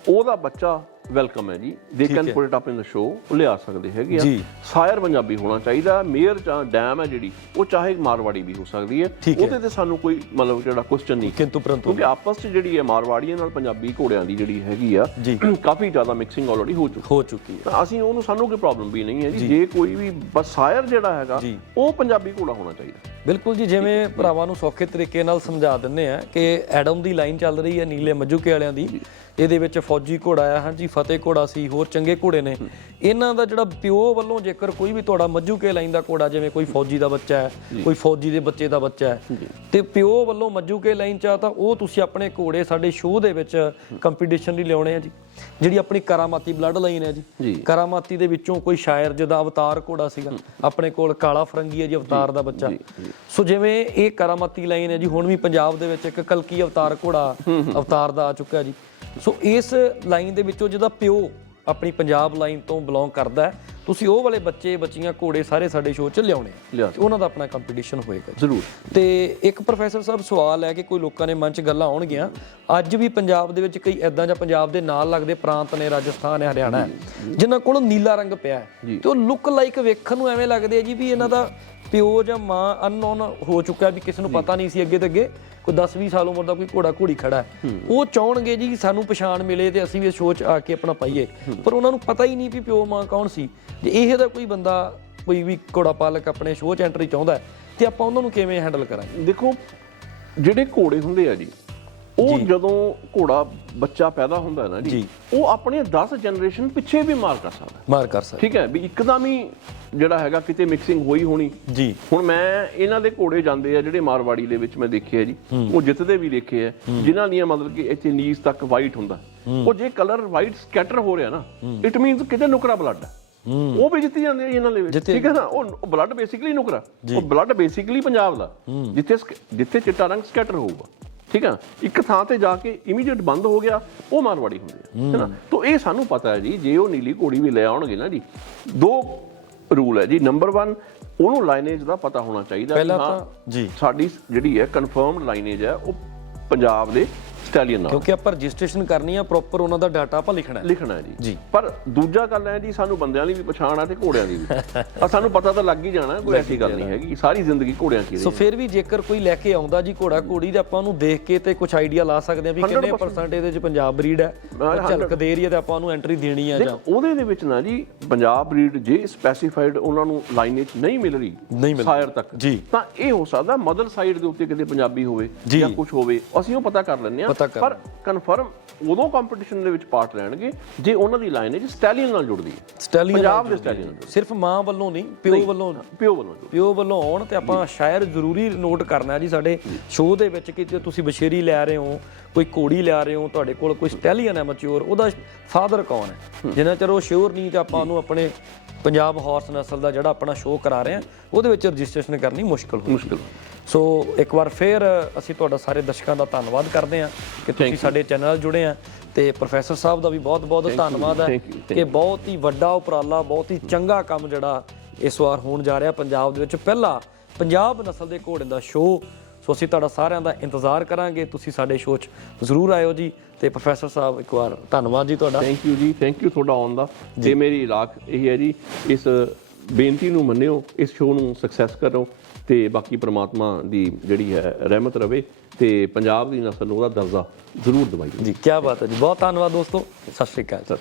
[SPEAKER 2] ਉਹਦਾ ਬੱਚਾ ਵੈਲਕਮ ਹੈ ਜੀ। They can put it up in the show ਉਹ ਲਿਆ ਸਕਦੇ ਹੈਗੇ ਆ। ਸਾਇਰ ਪੰਜਾਬੀ ਹੋਣਾ ਚਾਹੀਦਾ। ਮੇਅਰ ਜਾਂ ਡੈਮ ਹੈ ਜਿਹੜੀ ਉਹ ਚਾਹੇ ਮਾਰਵਾੜੀ ਵੀ ਹੋ ਸਕਦੀ ਹੈ। ਉਹਦੇ ਤੇ ਸਾਨੂੰ ਕੋਈ ਮਤਲਬ ਜਿਹੜਾ ਕੁਐਸਚਨ ਨਹੀਂ।
[SPEAKER 1] ਕਿੰਤੂ ਪਰੰਤੂ
[SPEAKER 2] ਕਿਉਂਕਿ ਆਪਸ ਚ ਜਿਹੜੀ ਹੈ ਮਾਰਵਾੜੀਆਂ ਨਾਲ ਪੰਜਾਬੀ ਘੋੜਿਆਂ ਦੀ ਜਿਹੜੀ ਹੈਗੀ ਆ। ਕਾਫੀ ਜ਼ਿਆਦਾ ਮਿਕਸਿੰਗ ਆਲਰੇਡੀ ਹੋ ਚੁੱਕੀ
[SPEAKER 1] ਹੋ। ਚੁੱਕੀ ਹੈ।
[SPEAKER 2] ਅਸੀਂ ਉਹਨੂੰ ਸਾਨੂੰ ਕੋਈ ਪ੍ਰੋਬਲਮ ਵੀ ਨਹੀਂ ਹੈ ਜੀ। ਜੇ। ਕੋਈ ਵੀ ਬਸ ਸਾਇਰ ਜਿਹੜਾ ਹੈਗਾ। ਉਹ ਪੰਜਾਬੀ ਘੋੜਾ ਹੋਣਾ ਚਾਹੀਦਾ।
[SPEAKER 1] ਬਿਲਕੁਲ ਜੀ ਜਿਵੇਂ ਭਰਾਵਾਂ ਨੂੰ ਸੌਖੇ ਤਰੀਕੇ ਨਾਲ ਸਮਝਾ ਦਿੰਨੇ ਆ ਕਿ ਐਡਮ ਦੀ ਲਾਈਨ ਚੱਲ ਰਹੀ ਹੈ ਨੀਲੇ ਮੱਜੂਕੇ ਵਾਲਿਆਂ ਦੀ। ਇਹਦੇ ਵਿੱਚ ਫੌਜੀ ਘੋੜਾ ਆ। ਹਾਂਜੀ ਫਤਿਹ ਘੋੜਾ ਸੀ ਹੋਰ ਚੰਗੇ ਘੋੜੇ ਨੇ। ਇਹਨਾਂ ਦਾ ਜਿਹੜਾ ਪਿਓ ਵੱਲੋਂ ਜੇਕਰ ਕੋਈ ਵੀ ਤੁਹਾਡਾ ਮੱਜੂਕੇ ਲਾਈਨ ਦਾ ਘੋੜਾ ਜਿਵੇਂ ਕੋਈ ਫੌਜੀ ਦਾ ਬੱਚਾ ਹੈ ਕੋਈ ਫੌਜੀ ਦੇ ਬੱਚੇ ਦਾ ਬੱਚਾ ਹੈ ਤੇ ਪਿਓ ਵੱਲੋਂ ਮੱਜੂਕੇ ਲਾਈਨ ਚ ਆ ਤਾਂ ਉਹ ਤੁਸੀਂ ਆਪਣੇ ਘੋੜੇ ਸਾਡੇ ਸ਼ੋਅ ਦੇ ਵਿੱਚ ਕੰਪੀਟੀਸ਼ਨ ਲਈ ਲਿਆਉਣੇ ਆ ਜੀ। ਜਿਹੜੀ ਆਪਣੀ ਕਰਾਮਾਤੀ ਬਲੱਡ ਲਾਈਨ ਹੈ
[SPEAKER 2] ਜੀ।
[SPEAKER 1] ਜੀ। ਕਰਾਮਾਤੀ ਦੇ ਵਿੱਚੋਂ ਕੋਈ ਸ਼ਾਇਰ ਜਿਹਦਾ ਅਵਤਾਰ ਘੋੜਾ ਸੀਗਾ ਆਪਣੇ ਕੋਲ ਕਾਲਾ ਫਰੰਗੀ ਹੈ ਜੀ ਅਵਤਾਰ ਦਾ ਬੱਚਾ। ਸੋ ਜਿਵੇਂ ਇਹ ਕਰਾਮਾਤੀ ਲਾਈਨ ਹੈ ਜੀ ਹੁਣ ਵੀ ਪੰਜਾਬ ਦੇ ਵਿੱਚ ਇੱਕ ਕਲਕੀ ਅਵਤਾਰ ਘੋੜਾ ਅਵਤਾਰ ਦਾ ਆ ਚੁੱਕਾ ਜੀ। ਸੋ ਇਸ ਲਾਈਨ ਦੇ ਵਿੱਚੋਂ ਜਿਹਦਾ ਪਿਓ ਆਪਣੀ ਪੰਜਾਬ ਲਾਈਨ ਤੋਂ ਬਿਲੋਂਗ ਕਰਦਾ ਤੁਸੀਂ ਉਹ ਵਾਲੇ ਬੱਚੇ ਬੱਚੀਆਂ ਘੋੜੇ ਸਾਰੇ ਸਾਡੇ ਸ਼ੋਅ 'ਚ ਲਿਆਉਣੇ ਆ। ਤੇ ਉਹਨਾਂ ਦਾ ਆਪਣਾ ਕੰਪੀਟੀਸ਼ਨ ਹੋਏਗਾ।
[SPEAKER 2] ਜ਼ਰੂਰ।
[SPEAKER 1] ਤੇ ਇੱਕ ਪ੍ਰੋਫੈਸਰ ਸਾਹਿਬ ਸਵਾਲ ਹੈ ਕਿ ਕੋਈ ਲੋਕਾਂ ਨੇ ਮਨ 'ਚ ਗੱਲਾਂ ਆਉਣਗੀਆਂ। ਅੱਜ ਵੀ ਪੰਜਾਬ ਦੇ ਵਿੱਚ ਕਈ ਐਦਾਂ ਜਾਂ ਪੰਜਾਬ ਦੇ ਨਾਲ ਲੱਗਦੇ ਪ੍ਰਾਂਤ ਨੇ ਰਾਜਸਥਾਨ ਹੈ ਹਰਿਆਣਾ ਹੈ ਜਿਨ੍ਹਾਂ ਕੋਲ ਨੀਲਾ ਰੰਗ ਪਿਆ ਹੈ। ਤੇ ਉਹ ਲੁੱਕ ਲਾਈਕ ਵੇਖਣ ਨੂੰ ਐਵੇਂ ਲੱਗਦੇ ਆ ਜੀ ਵੀ ਇਹਨਾਂ ਦਾ ਪਿਓ ਜਾਂ ਮਾਂ ਅਨਨੋਨ ਹੋ ਚੁੱਕਾ ਵੀ ਕਿਸੇ ਨੂੰ ਪਤਾ ਨਹੀਂ ਸੀ ਅੱਗੇ ਤੇ ਅੱਗੇ ਕੋਈ 10-20 ਸਾਲ ਉਮਰ ਦਾ ਕੋਈ ਘੋੜਾ ਘੋੜੀ ਖੜਾ ਹੈ। ਉਹ ਚਾਹਣਗੇ ਜੀ ਸਾਨੂੰ ਪਛਾਣ ਮਿਲੇ ਤੇ ਅਸੀਂ ਵੀ ਇਸ ਸੋਚ ਆ ਕੇ ਆਪਣਾ ਪਾਈਏ। ਪਰ ਉਹਨਾਂ ਨੂੰ ਪਤਾ ਹੀ ਨਹੀਂ ਵੀ ਪਿਓ ਮਾਂ ਕੌਣ ਸੀ। ਜੇ ਇਹ ਦਾ ਕੋਈ ਬੰਦਾ ਕੋਈ ਵੀ ਘੋੜਾ ਪਾਲਕ ਆਪਣੇ ਸ਼ੋਅ 'ਚ ਐਂਟਰੀ ਚਾਹੁੰਦਾ ਤੇ ਆਪਾਂ ਉਹਨਾਂ ਨੂੰ ਕਿਵੇਂ ਹੈਂਡਲ ਕਰਾਂਗੇ?
[SPEAKER 2] ਦੇਖੋ ਜਿਹੜੇ ਘੋੜੇ ਹੁੰਦੇ ਆ ਜੀ ਉਹ ਜਦੋਂ ਘੋੜਾ ਬੱਚਾ ਪੈਦਾ ਹੁੰਦਾ ਨਾ ਜੀ। ਉਹ ਆਪਣੇ 10 ਜਨਰੇਸ਼ਨ ਪਿੱਛੇ ਵੀ ਮਾਰ ਕਰ ਸਕਦਾ
[SPEAKER 1] ਮਾਰ ਕਰ ਸਕਦੇ
[SPEAKER 2] ਠੀਕ ਹੈ ਵੀ ਇੱਕਦਮ ਹੀ ਜਿਹੜਾ ਹੈਗਾ ਕਿਤੇ ਮਿਕਸਿੰਗ ਹੋਈ ਹੋਣੀ।
[SPEAKER 1] ਜੀ।
[SPEAKER 2] ਹੁਣ ਮੈਂ ਇਹਨਾਂ ਦੇ ਘੋੜੇ ਜਾਂਦੇ ਆ ਜਿਹੜੇ ਮਾਰਵਾੜੀ ਦੇ ਵਿੱਚ ਮੈਂ ਦੇਖੇ ਆ ਜੀ ਉਹ ਜਿੱਤਦੇ ਵੀ ਦੇਖੇ ਆ ਜਿਨ੍ਹਾਂ ਦੀਆਂ ਮਤਲਬ ਕਿ ਇੱਥੇ ਨੀਜ਼ ਤੱਕ ਵਾਈਟ ਹੁੰਦਾ। ਉਹ ਜੇ ਕਲਰ ਵਾਈਟ ਸਕੈਟਰ ਹੋ ਰਿਹਾ ਨਾ ਇਟ ਮੀਨਸ ਕਿਤੇ ਨੁਕਰਾ ਬਲੱਡ ਹੈ। ਉਹ ਵੀ ਜਿੱਤੀ ਜਾਂਦੇ ਆ ਇਹਨਾਂ ਦੇ ਵਿੱਚ। ਠੀਕ ਹੈ ਨਾ ਉਹ ਬਲੱਡ ਬੇਸਿਕਲੀ ਨੁਕਰਾ। ਉਹ ਬਲੱਡ ਬੇਸਿਕਲੀ ਪੰਜਾਬ ਦਾ। ਜਿੱਥੇ ਜਿੱਥੇ ਚਿੱਟਾ ਰੰਗ ਸਕੈਟਰ ਹੋਊਗਾ। ਠੀਕ ਆ ਇੱਕ ਥਾਂ ਤੇ ਜਾ ਕੇ ਇਮੀਡੀਏਟ ਬੰਦ ਹੋ ਗਿਆ ਉਹ ਮਾਰਵਾੜੀ ਹੁੰਦੇ ਆ ਹੈ। ਨਾ? ਤਾਂ ਇਹ ਸਾਨੂੰ ਪਤਾ ਹੈ ਜੀ ਜੇ ਉਹ ਨੀਲੀ ਘੋੜੀ ਵੀ ਲੈ ਆਉਣਗੇ ਨਾ ਜੀ ਦੋ ਰੂਲ ਹੈ ਜੀ। ਨੰਬਰ 1 ਉਹਨੂੰ ਲਾਈਨੇਜ ਦਾ ਪਤਾ ਹੋਣਾ ਚਾਹੀਦਾ
[SPEAKER 1] ਪਹਿਲਾਂ
[SPEAKER 2] ਹਾਂ,
[SPEAKER 1] ਤਾਂ- ਜੀ।
[SPEAKER 2] ਸਾਡੀ ਜਿਹੜੀ ਹੈ ਕਨਫਰਮਡ ਲਾਈਨੇਜ ਹੈ ਉਹ ਪੰਜਾਬ ਦੇ ਸਟੈਲੀਅਨ ਨਾਲ
[SPEAKER 1] ਕਿਉਂਕਿ ਆਪਾਂ ਰਜਿਸਟ੍ਰੇਸ਼ਨ ਕਰਨੀ ਆ ਪ੍ਰੋਪਰ ਉਹਨਾਂ ਦਾ ਡਾਟਾ ਆਪਾਂ ਲਿਖਣਾ ਹੈ।
[SPEAKER 2] ਲਿਖਣਾ ਹੈ ਜੀ। ਪਰ ਦੂਜਾ ਗੱਲ ਹੈ ਜੀ ਸਾਨੂੰ ਬੰਦਿਆਂ ਦੀ ਵੀ ਪਛਾਣ ਆ ਤੇ ਘੋੜਿਆਂ ਦੀ ਵੀ। ਆ ਸਾਨੂੰ ਪਤਾ ਤਾਂ ਲੱਗ ਹੀ ਜਾਣਾ ਕੋਈ ਐਸੀ ਗੱਲ ਨਹੀਂ ਹੈਗੀ। ਸਾਰੀ ਜ਼ਿੰਦਗੀ ਘੋੜਿਆਂ ਹੀ
[SPEAKER 1] ਸੋ ਫਿਰ ਵੀ ਜੇਕਰ ਕੋਈ ਲੈ ਕੇ ਆਉਂਦਾ ਜੀ ਘੋੜਾ ਘੋੜੀ ਤੇ ਆਪਾਂ ਉਹਨੂੰ ਦੇਖ ਕੇ ਤੇ ਕੁਝ ਆਈਡੀਆ ਲਾ ਸਕਦੇ ਆ ਵੀ ਕਿੰਨੇ
[SPEAKER 2] 100%
[SPEAKER 1] ਪਰਸੈਂਟ ਇਹਦੇ ਚ ਪੰਜਾਬ ਬਰੀਡ ਹੈ ਝਲਕ ਦੇ ਰਹੀ ਹੈ ਤੇ ਆਪਾਂ ਉਹਨੂੰ ਐਂਟਰੀ ਦੇਣੀ ਆ ਜਾਂ
[SPEAKER 2] ਉਹਦੇ ਦੇ ਵਿੱਚ ਨਾ ਜੀ ਪੰਜਾਬ ਬਰੀਡ ਜੇ ਸਪੈਸੀਫਾਈਡ ਉਹਨਾਂ ਨੂੰ ਲਾਈਨੇਜ ਨਹੀਂ ਮਿਲ ਰਹੀ
[SPEAKER 1] ਨਹੀਂ ਮਿਲ
[SPEAKER 2] ਸਾਇਰ ਤੱਕ। ਤਾਂ ਇਹ ਹੋ ਸਕਦਾ ਮਦਰ ਸਾਈਡ ਦੇ ਉੱਤੇ ਕਿਤੇ ਪੰਜਾਬੀ ਹੋਵੇ।
[SPEAKER 1] ਜਾਂ।
[SPEAKER 2] ਕੁਝ ਹੋਵੇ। ਅਸੀਂ ਉਹ ਪਤਾ ਕਰ ਲੈਂਦੇ ਆ
[SPEAKER 1] ਪਤਾ ਕਰ
[SPEAKER 2] ਪਰ ਕਨਫਰਮ ਉਦੋਂ ਕੰਪੀਟੀਸ਼ਨ ਦੇ ਵਿੱਚ ਪਾਰਟ ਲੈਣਗੇ ਜੇ ਉਹਨਾਂ ਦੀ ਲਾਈਨੇਜ ਸਟੈਲੀਅਨ ਨਾਲ ਜੁੜਦੀ ਹੈ।
[SPEAKER 1] ਸਟੈਲੀਅਨ
[SPEAKER 2] ਪੰਜਾਬ ਦੇ ਸਟੈਲੀਅਨ
[SPEAKER 1] ਸਿਰਫ ਮਾਂ ਵੱਲੋਂ ਨਹੀਂ ਪਿਓ ਵੱਲੋਂ
[SPEAKER 2] ਪਿਓ ਵੱਲੋਂ
[SPEAKER 1] ਪਿਓ ਵੱਲੋਂ ਆਉਣ ਤੇ ਆਪਾਂ ਸ਼ਾਇਰ ਜ਼ਰੂਰੀ ਨੋਟ ਕਰਨਾ ਹੈ ਜੀ ਸਾਡੇ ਸ਼ੋਅ ਦੇ ਵਿੱਚ ਕਿ ਜੇ ਤੁਸੀਂ ਬਸ਼ੇਰੀ ਲੈ ਰਹੇ ਹੋ ਕੋਈ ਘੋੜੀ ਲਿਆ ਰਹੇ ਹੋ ਤੁਹਾਡੇ ਕੋਲ ਕੋਈ ਸਟੈਲੀਅਨ ਹੈ ਮੈਚੁਰ ਉਹਦਾ ਫਾਦਰ ਕੌਣ ਹੈ? ਜਿੰਨਾ ਚਿਰ ਉਹ ਸ਼ੋਰ ਨਹੀਂ ਤੇ ਆਪਾਂ ਉਹਨੂੰ ਆਪਣੇ ਪੰਜਾਬ ਹਾਰਸ ਨਸਲ ਦਾ ਜਿਹੜਾ ਆਪਣਾ ਸ਼ੋਅ ਕਰਾ ਰਹੇ ਹਾਂ ਉਹਦੇ ਵਿੱਚ ਰਜਿਸਟ੍ਰੇਸ਼ਨ ਕਰਨੀ ਮੁਸ਼ਕਲ ਹੋ
[SPEAKER 2] ਮੁਸ਼ਕਿਲ।
[SPEAKER 1] ਸੋ ਇੱਕ ਵਾਰ ਫੇਰ ਅਸੀਂ ਤੁਹਾਡਾ ਸਾਰੇ ਦਰਸ਼ਕਾਂ ਦਾ ਧੰਨਵਾਦ ਕਰਦੇ ਹਾਂ ਕਿ ਤੁਸੀਂ ਸਾਡੇ ਚੈਨਲ ਨਾਲ ਜੁੜੇ ਆ ਤੇ ਪ੍ਰੋਫੈਸਰ ਸਾਹਿਬ ਦਾ ਵੀ ਬਹੁਤ-ਬਹੁਤ ਧੰਨਵਾਦ ਹੈ ਕਿ ਬਹੁਤ ਹੀ ਵੱਡਾ ਉਪਰਾਲਾ ਬਹੁਤ ਹੀ ਚੰਗਾ ਕੰਮ ਜਿਹੜਾ ਇਸ ਵਾਰ ਹੋਣ ਜਾ ਰਿਹਾ ਪੰਜਾਬ ਦੇ ਵਿੱਚ। ਪਹਿਲਾ ਪੰਜਾਬ ਨਸਲ ਦੇ ਘੋੜੇ ਦਾ ਸ਼ੋਅ। ਸੋ ਅਸੀਂ ਤੁਹਾਡਾ ਸਾਰਿਆਂ ਦਾ ਇੰਤਜ਼ਾਰ ਕਰਾਂਗੇ। ਤੁਸੀਂ ਸਾਡੇ ਸ਼ੋਅ 'ਚ ਜ਼ਰੂਰ ਆਇਓ ਜੀ ਤੇ ਪ੍ਰੋਫੈਸਰ ਸਾਹਿਬ ਇੱਕ ਵਾਰ ਧੰਨਵਾਦ ਜੀ ਤੁਹਾਡਾ।
[SPEAKER 2] ਥੈਂਕ ਯੂ ਜੀ। ਥੈਂਕ ਯੂ ਤੁਹਾਡਾ ਆਉਣ ਦਾ। ਤੇ ਮੇਰੀ ਰਾਖ ਇਹ ਹੈ ਜੀ ਇਸ ਬੇਨਤੀ ਨੂੰ ਮੰਨਿਓ ਇਸ ਸ਼ੋਅ ਨੂੰ ਸਕਸੈਸ ਕਰੋ। ਤੇ ਬਾਕੀ ਪ੍ਰਮਾਤਮਾ ਦੀ ਜਿਹੜੀ ਹੈ ਰਹਿਮਤ ਰਵੇ ਤੇ ਪੰਜਾਬ ਦੀ ਨਸਲ ਨੂੰ ਉਹਦਾ ਦਰਜਾ ਜ਼ਰੂਰ ਦਿਵਾਈਓ
[SPEAKER 1] ਜੀ ਕੀ ਬਾਤ ਹੈ ਜੀ। ਬਹੁਤ ਧੰਨਵਾਦ ਦੋਸਤੋ। ਸਤਿ ਸ਼੍ਰੀ ਅਕਾਲ।